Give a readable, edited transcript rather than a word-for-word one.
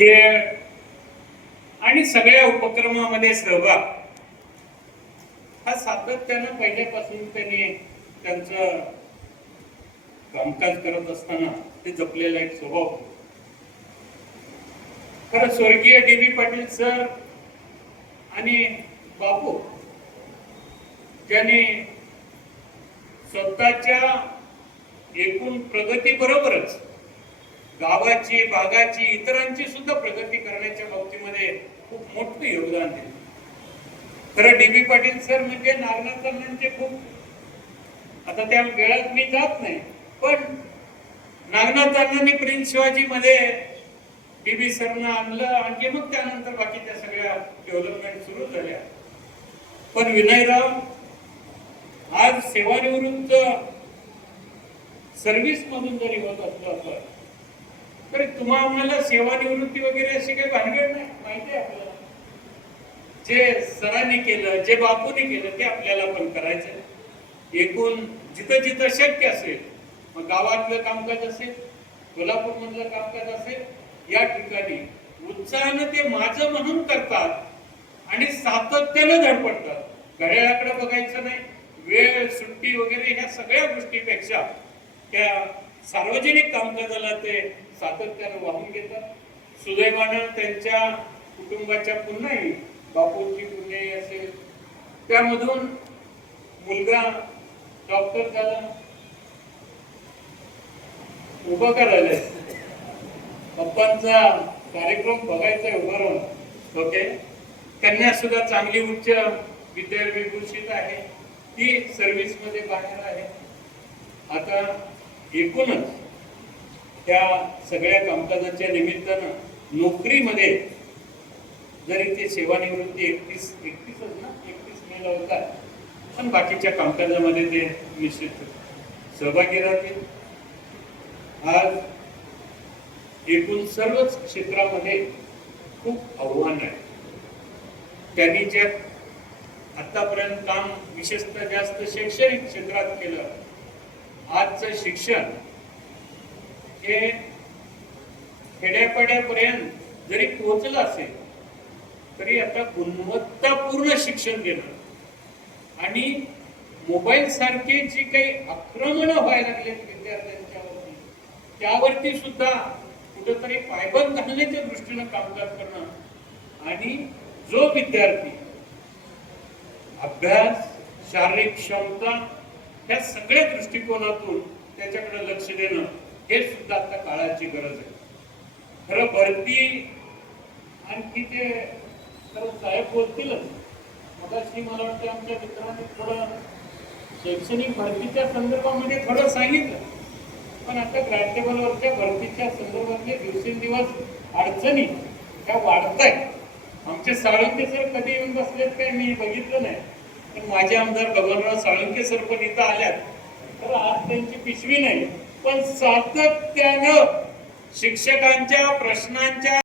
खेळ आणि सगळ्या उपक्रमामध्ये सहभाग हा सातत्यानं पहिल्यापासून त्यांनी त्यांचं कामकाज करत असताना ते जपलेला एक स्वभाव. खरं स्वर्गीय डी.बी. पाटील सर आणि बापू ज्यांनी स्वतःच्या एकूण प्रगती बरोबरच गावाची, भागाची, इतरांची सुद्धा प्रगती करण्याच्या बाबतीमध्ये खूप मोठं योगदान दिलं. खरं डी.बी. पाटील सर म्हणजे नागनाथ अण्णांचे खूप, आता त्या वेळात मी जात नाही, पण नागनाथ अण्णांनी प्रिन्स शिवाजी मध्ये डी.बी. सरना आणलं आणि मग त्यानंतर बाकीच्या सगळ्या डेव्हलपमेंट सुरू झाल्या. पण विनयराव आज सेवानिवृत्त सर्व्हिस मधून जरी होत असलो आपण तरी तुम्हाला सेवानिवृत्ती वगैरे अशी काही भानगड नाही. माहिती आहे आपल्याला जे सरांनी केलं, जे बापूंनी केलं ते आपल्याला पण करायचं. एकूण जिथं जिथं शक्य असेल, मग गावातलं कामकाज असेल, कोल्हापूर मधलं कामकाज असेल, या ठिकाणी उत्साहानं ते माझं म्हणून करतात आणि सातत्यानं धडपडतात. घड्याळाकडे बघायचं नाही, वेळ सुट्टी वगैरे ह्या सगळ्या गोष्टीपेक्षा त्या सार्वजनिक कामकाजाला ते सातत्यानं वाहून घेतात. सुदैवानं त्यांच्या कुटुंबाच्या पुन्हाही बापूंची पुण्याई असेल, त्यामधून मुलगा डॉक्टर झाला, उभं करायला पप्पांचा कार्यक्रम बघायचा उभं राहून. ओके, कन्या सुद्धा चांगली उच्च विद्याविभूषित आहे, ती सर्व्हिस मध्ये बाहेर आहे. आता एकूणच त्या सगळ्या कामकाजाच्या निमित्तानं नोकरीमध्ये जरी ते सेवानिवृत्ती 31 मेला होतात, पण बाकीच्या कामकाजामध्ये ते निश्चित सहभागी राहतील. आज एकूण सर्वच क्षेत्रामध्ये खूप आव्हान आहे. त्यांनी जे आतापर्यंत काम विशेषतः जास्त शैक्षणिक क्षेत्रात केलं, आजचं शिक्षण हे खेड्यापाड्यापर्यंत जरी पोहोचलं असेल तरी आता गुणवत्तापूर्ण शिक्षण देणं आणि मोबाईल सारखे जी काही आक्रमण व्हायला लागले विद्यार्थ्यांच्या वरती, त्यावरती सुद्धा कुठेतरी पायबंद घालण्याच्या दृष्टीनं कामकाज करणं आणि जो विद्यार्थी अभ्यास, शारीरिक क्षमता ह्या सगळ्या दृष्टिकोनातून त्याच्याकडे लक्ष देणं हे सुद्धा आता काळाची गरज आहे. खरं भरती आणखी ते खरं साहेब बोलतीलच. मगाशी मला वाटतं आमच्या मित्रांनी थोडं शैक्षणिक भरतीच्या संदर्भामध्ये थोडं सांगितलं, पण आता ग्रांटेबलवरच्या भरतीच्या संदर्भातले दिवसेंदिवस अडचणी त्या वाढत आहेत. आमचे साळुंके सर कधी येऊन बसलेत काय मी बघितलं नाही, पण माझे आमदार गगनराव साळुंके सर पण इथं आल्यात. तर आज त्यांची पिशवी नाही, पण सातत्यानं शिक्षकांच्या प्रश्नांच्या